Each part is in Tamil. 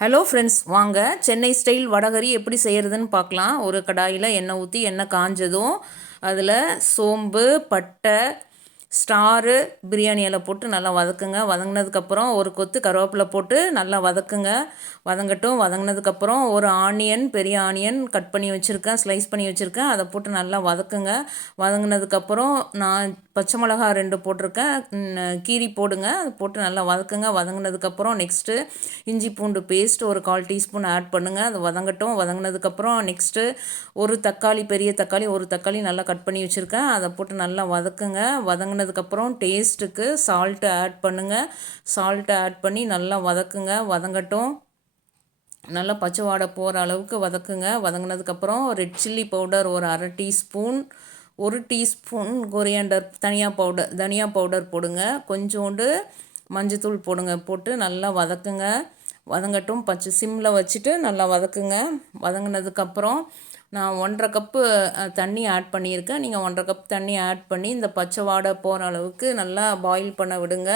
ஹலோ ஃப்ரெண்ட்ஸ், வாங்க சென்னை ஸ்டைல் வடகரி எப்படி செய்கிறதுன்னு பார்க்கலாம். ஒரு கடாயில் எண்ணெய் ஊற்றி எண்ணெய் காஞ்சதும் அதில் சோம்பு, பட்டை, ஸ்டாரு, பிரியாணி இலை போட்டு நல்லா வதக்குங்க. வதங்கினதுக்கப்புறம் ஒரு கொத்து கருவேப்பிலை போட்டு நல்லா வதக்குங்க. வதங்கட்டும். வதங்கினதுக்கப்புறம் ஒரு ஆனியன், பெரிய ஆனியன் கட் பண்ணி வச்சுருக்கேன், ஸ்லைஸ் பண்ணி வச்சுருக்கேன், அதை போட்டு நல்லா வதக்குங்க. வதங்கினதுக்கப்புறம் நான் பச்சை மிளகா 2 போட்டிருக்கேன், கீரி போடுங்க. அது போட்டு நல்லா வதக்குங்க. வதங்கினதுக்கப்புறம் நெக்ஸ்ட்டு இஞ்சி பூண்டு பேஸ்ட் ஒரு 1/4 டீஸ்பூன் ஆட் பண்ணுங்கள். அது வதங்கட்டும். வதங்கினதுக்கப்புறம் நெக்ஸ்ட்டு ஒரு தக்காளி, பெரிய தக்காளி ஒரு தக்காளி நல்லா கட் பண்ணி வச்சுருக்கேன், அதை போட்டு நல்லா வதக்குங்க. வதங்கினதுக்கப்புறம் டேஸ்ட்டுக்கு சால்ட்டு ஆட் பண்ணுங்கள். சால்ட்டு ஆட் பண்ணி நல்லா வதக்குங்க. வதங்கட்டும். நல்லா பச்சை வாடை போகிற அளவுக்கு வதக்குங்க. வதங்கினதுக்கப்புறம் ரெட் சில்லி பவுடர் ஒரு 1/2 டீஸ்பூன், 1 டீஸ்பூன் கொரியாண்டர் தனியா பவுடர் போடுங்க. கொஞ்சோண்டு மஞ்சத்தூள் போடுங்க. போட்டு நல்லா வதக்குங்க. வதங்கட்டும். பச்சை சிம்மில் வச்சுட்டு நல்லா வதக்குங்க. வதங்கினதுக்கப்புறம் நான் 1/2 கப்பு தண்ணி ஆட் பண்ணியிருக்கேன். நீங்கள் 1/2 கப் தண்ணி ஆட் பண்ணி இந்த பச்சை வாடை போகிற அளவுக்கு நல்லா பாயில் பண்ண விடுங்க.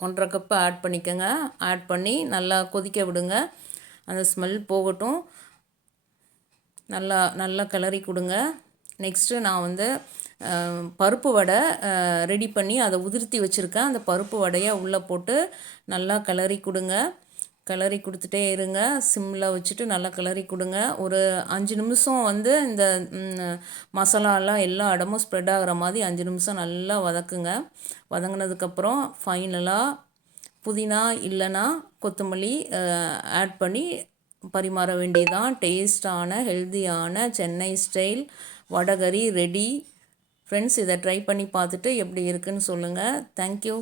1/2 கப்பு ஆட் பண்ணிக்கோங்க. ஆட் பண்ணி நல்லா கொதிக்க விடுங்க. அந்த ஸ்மெல் போகட்டும். நல்லா நல்லா கிளறி கொடுங்க. நெக்ஸ்ட்டு நான் பருப்பு வடை ரெடி பண்ணி அதை உதிர்த்தி வச்சுருக்கேன். அந்த பருப்பு வடையை உள்ளே போட்டு நல்லா கிளறி கொடுங்க. கிளறி கொடுத்துட்டே இருங்க. சிம்மில் வச்சுட்டு நல்லா கிளறி கொடுங்க. ஒரு 5 நிமிஷம் இந்த மசாலாலாம் எல்லா இடமும் ஸ்ப்ரெட் ஆகிற மாதிரி 5 நிமிஷம் நல்லா வதக்குங்க. வதங்கினதுக்கப்புறம் ஃபைனலாக புதினா இல்லைன்னா கொத்தமல்லி ஆட் பண்ணி பரிமாற வேண்டியதான். டேஸ்டான ஹெல்த்தியான Chennai style vada curry ready. Friends, இதை ட்ரை பண்ணி பார்த்துட்டு எப்படி இருக்குன்னு சொல்லுங்கள். தேங்க்யூ.